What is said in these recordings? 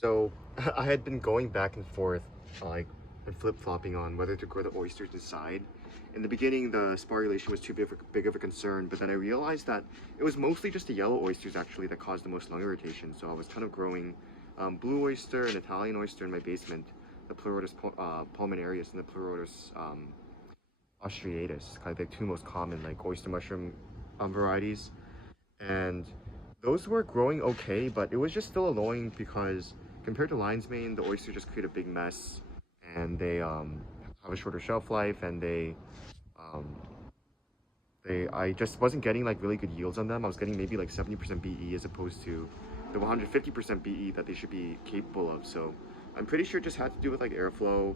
So I had been going back and forth, like, and flip-flopping on whether to grow the oysters inside. In the beginning, the sporulation was too big of a concern, but then I realized that it was mostly just the yellow oysters actually that caused the most lung irritation. So I was kind of growing blue oyster and Italian oyster in my basement, the Pleurotus pulmonarius and the Pleurotus austriatus, kind of the two most common like oyster mushroom varieties. And those were growing okay, but it was just still annoying because compared to lion's mane, the oyster just create a big mess, and they have a shorter shelf life, and um, I just wasn't getting like really good yields on them. I was getting maybe like 70% BE as opposed to the 150% BE that they should be capable of. So I'm pretty sure it just had to do with like airflow.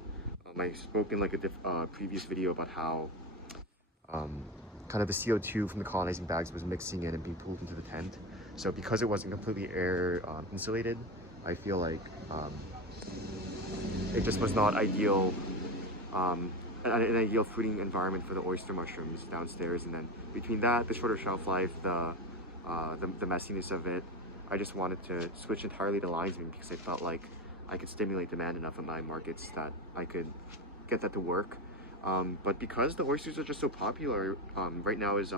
I spoke in like a previous video about how um, kind of the CO2 from the colonizing bags was mixing in and being pulled into the tent. So because it wasn't completely air insulated, I feel like it just was not ideal, an ideal fruiting environment for the oyster mushrooms downstairs. And then between that, the shorter shelf life, the messiness of it, I just wanted to switch entirely to lion's mane because I felt like I could stimulate demand enough in my markets that I could get that to work. But because the oysters are just so popular, right now is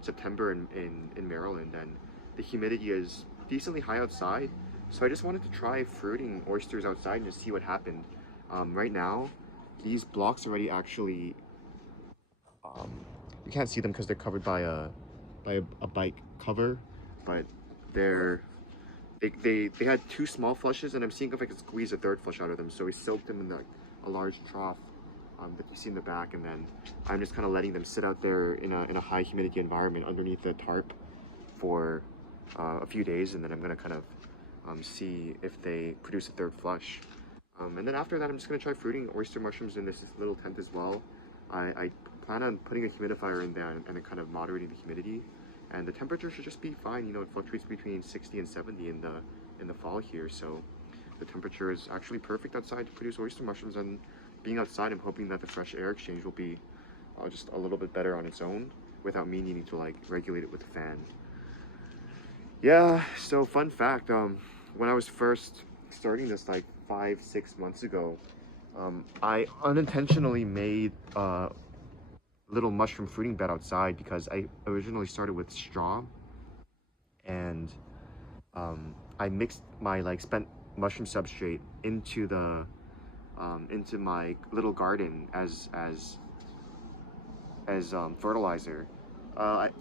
September in Maryland, and the humidity is decently high outside. So I just wanted to try fruiting oysters outside and just see what happened. Right now, these blocks already actually, you can't see them because they're covered by a bike cover, but they had two small flushes, and I'm seeing if I can squeeze a third flush out of them. So we soaked them in a large trough that you see in the back, and then I'm just kind of letting them sit out there in a high humidity environment underneath the tarp for a few days, and then I'm gonna kind of see if they produce a third flush. And then after that, I'm just gonna try fruiting oyster mushrooms in this little tent as well. I plan on putting a humidifier in there and then kind of moderating the humidity. And the temperature should just be fine. You know, it fluctuates between 60 and 70 in the fall here. So the temperature is actually perfect outside to produce oyster mushrooms. And being outside, I'm hoping that the fresh air exchange will be just a little bit better on its own without me needing to like regulate it with a fan. Yeah, so fun fact, when I was first starting this like 5-6 months ago, I unintentionally made a little mushroom fruiting bed outside because I originally started with straw, and I mixed my like spent mushroom substrate into my little garden as fertilizer.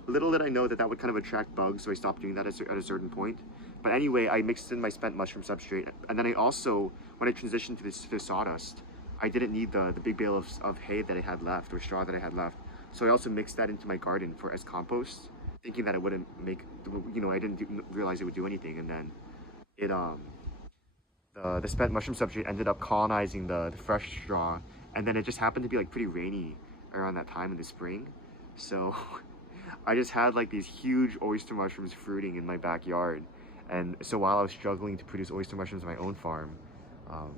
Little did I know that that would kind of attract bugs, so I stopped doing that at a certain point. But anyway, I mixed in my spent mushroom substrate, and then I also, when I transitioned to this sawdust, I didn't need the big bale of hay that I had left, or straw that I had left. So I also mixed that into my garden as compost, thinking that it wouldn't make, you know, I didn't realize it would do anything, and then it the spent mushroom substrate ended up colonizing the fresh straw, and then it just happened to be like pretty rainy around that time in the spring, so I just had like these huge oyster mushrooms fruiting in my backyard. And so while I was struggling to produce oyster mushrooms on my own farm, um,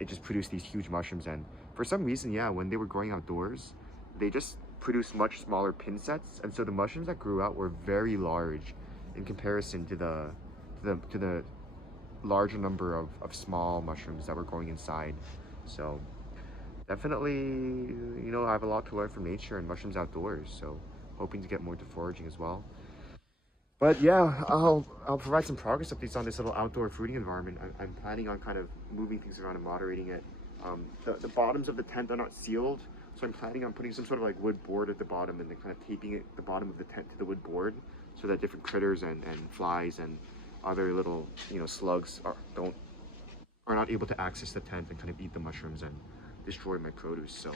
it just produced these huge mushrooms. And for some reason, yeah, when they were growing outdoors, they just produced much smaller pin sets, and so the mushrooms that grew out were very large in comparison to the larger number of small mushrooms that were growing inside. So definitely, you know, I have a lot to learn from nature and mushrooms outdoors, so hoping to get more to foraging as well. But yeah, I'll provide some progress updates on this little outdoor fruiting environment. I'm planning on kind of moving things around and moderating it. The bottoms of the tent are not sealed, so I'm planning on putting some sort of like wood board at the bottom and then kind of taping the bottom of the tent to the wood board so that different critters and flies and other little, you know, slugs are not able to access the tent and kind of eat the mushrooms and destroy my produce. So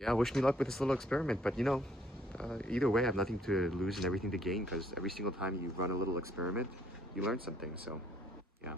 yeah, wish me luck with this little experiment. But you know, either way, I have nothing to lose and everything to gain, because every single time you run a little experiment, you learn something. So yeah.